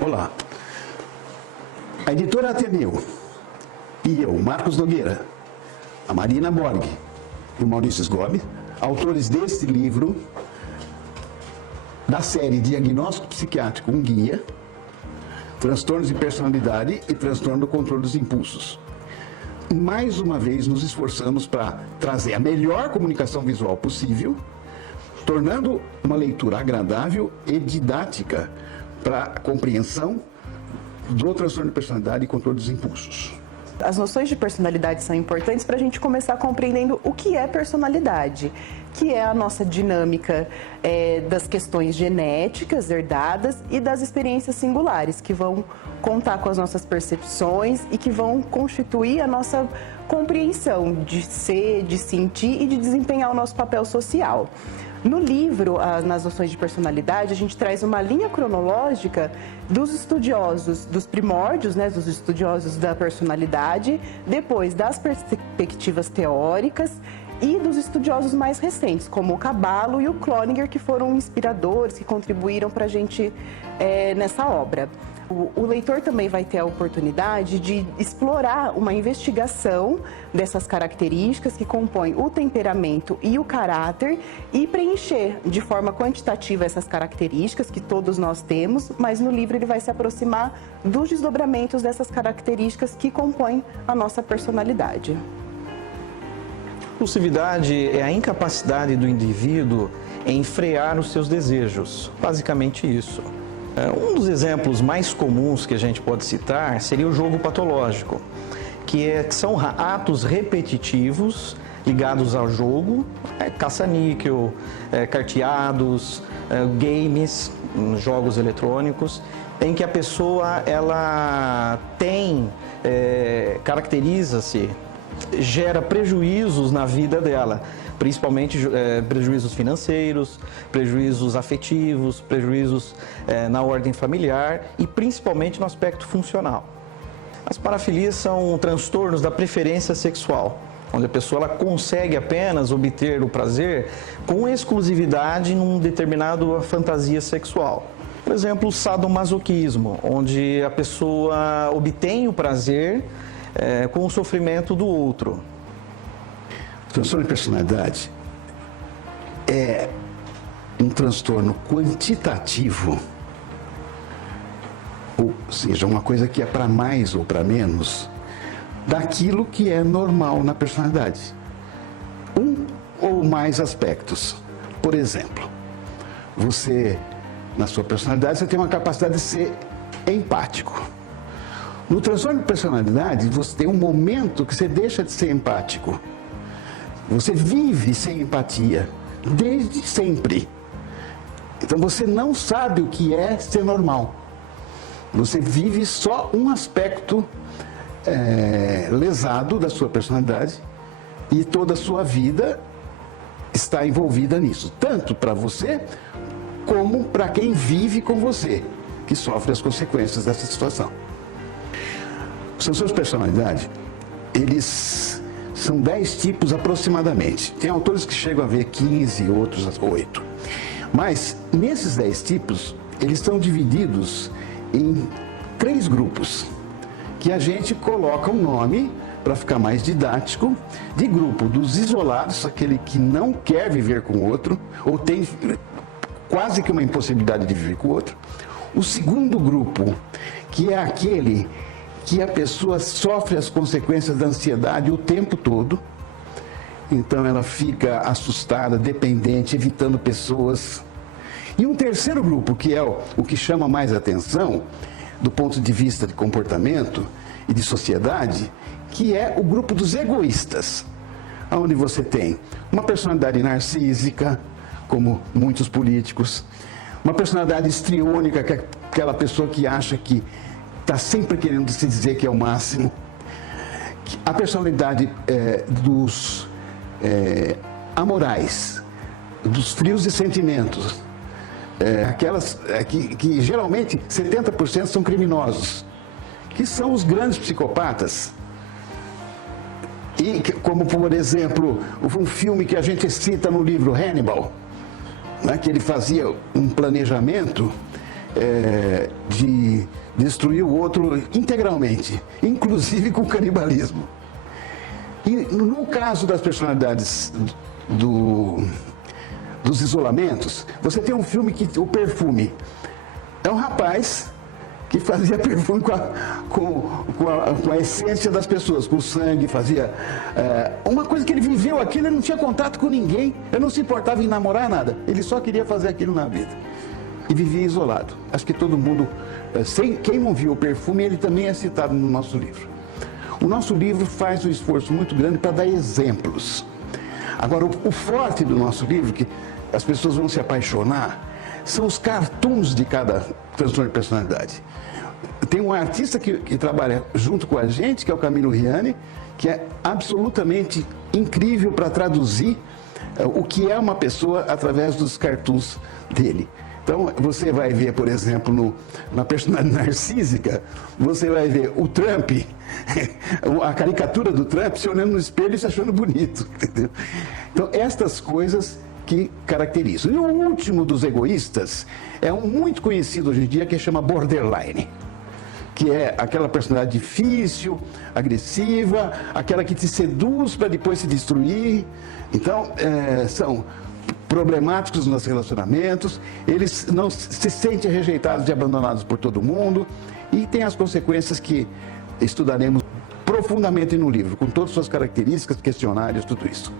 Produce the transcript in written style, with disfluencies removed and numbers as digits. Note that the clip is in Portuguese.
Olá. A editora Ateneu e eu, Marcos Nogueira, a Marina Borg e o Maurício Sgobi, autores deste livro, da série Diagnóstico Psiquiátrico, um guia, transtornos de personalidade e transtorno do controle dos impulsos. Mais uma vez nos esforçamos para trazer a melhor comunicação visual possível, tornando uma leitura agradável e didática para a compreensão do transtorno de personalidade e controle dos impulsos. As noções de personalidade são importantes para a gente começar compreendendo o que é personalidade, que é a nossa dinâmica das questões genéticas herdadas e das experiências singulares, que vão contar com as nossas percepções e que vão constituir a nossa compreensão de ser, de sentir e de desempenhar o nosso papel social. No livro, nas noções de personalidade, a gente traz uma linha cronológica dos estudiosos, dos primórdios, dos estudiosos da personalidade, depois das perspectivas teóricas e dos estudiosos mais recentes, como o Caballo e o Cloninger, que foram inspiradores, que contribuíram para a gente nessa obra. O leitor também vai ter a oportunidade de explorar uma investigação dessas características que compõem o temperamento e o caráter e preencher de forma quantitativa essas características que todos nós temos, mas no livro ele vai se aproximar dos desdobramentos dessas características que compõem a nossa personalidade. Impulsividade é a incapacidade do indivíduo em frear os seus desejos, basicamente isso. Um dos exemplos mais comuns que a gente pode citar seria o jogo patológico, que são atos repetitivos ligados ao jogo, caça-níquel, carteados, games, jogos eletrônicos, em que a pessoa ela caracteriza-se, gera prejuízos na vida dela, principalmente prejuízos financeiros, prejuízos afetivos, prejuízos na ordem familiar e principalmente no aspecto funcional. As parafilias são transtornos da preferência sexual, onde a pessoa ela consegue apenas obter o prazer com exclusividade num determinado fantasia sexual. Por exemplo, o sadomasoquismo, onde a pessoa obtém o prazer com o sofrimento do outro. O transtorno de personalidade é um transtorno quantitativo, ou seja, uma coisa que é para mais ou para menos daquilo que é normal na personalidade. Um ou mais aspectos. Por exemplo, você, na sua personalidade, você tem uma capacidade de ser empático. No transtorno de personalidade, você tem um momento que você deixa de ser empático. Você vive sem empatia, desde sempre. Então você não sabe o que é ser normal. Você vive só um aspecto lesado da sua personalidade e toda a sua vida está envolvida nisso. Tanto para você, como para quem vive com você, que sofre as consequências dessa situação. Os transtornos de personalidade, eles são 10 tipos aproximadamente. Tem autores que chegam a ver 15, outros 8. Mas, nesses 10 tipos, eles estão divididos em 3 grupos, que a gente coloca um nome, para ficar mais didático, de grupo dos isolados, aquele que não quer viver com o outro, ou tem quase que uma impossibilidade de viver com o outro. O segundo grupo, que é aquele que a pessoa sofre as consequências da ansiedade o tempo todo. Então ela fica assustada, dependente, evitando pessoas. E um terceiro grupo, que é o que chama mais atenção, do ponto de vista de comportamento e de sociedade, que é o grupo dos egoístas, onde você tem uma personalidade narcísica, como muitos políticos, uma personalidade histriônica, que é aquela pessoa que acha que está sempre querendo se dizer que é o máximo. A personalidade dos amorais, dos frios de sentimentos, aquelas que geralmente 70% são criminosos, que são os grandes psicopatas. E como, por exemplo, um filme que a gente cita no livro Hannibal, né, que ele fazia um planejamento de destruir o outro integralmente, inclusive com canibalismo. E no caso das personalidades dos isolamentos, você tem um filme o Perfume. É um rapaz que fazia perfume com a essência das pessoas, com o sangue, fazia uma coisa que ele viveu aquilo, ele não tinha contato com ninguém, ele não se importava em namorar nada, ele só queria fazer aquilo na vida. E vivia isolado. Acho que todo mundo, quem não viu o Perfume, ele também é citado no nosso livro. O nosso livro faz um esforço muito grande para dar exemplos. Agora, o forte do nosso livro, que as pessoas vão se apaixonar, são os cartoons de cada transtorno de personalidade. Tem um artista que trabalha junto com a gente, que é o Camilo Riani, que é absolutamente incrível para traduzir o que é uma pessoa através dos cartoons dele. Então, você vai ver, por exemplo, na personalidade narcísica, você vai ver o Trump, a caricatura do Trump, se olhando no espelho e se achando bonito, entendeu? Então, estas coisas que caracterizam. E o último dos egoístas é um muito conhecido hoje em dia, que chama borderline, que é aquela personalidade difícil, agressiva, aquela que te seduz para depois se destruir. Então, são problemáticos nos relacionamentos, eles não se sentem rejeitados e abandonados por todo mundo, e tem as consequências que estudaremos profundamente no livro, com todas as suas características, questionários, tudo isso.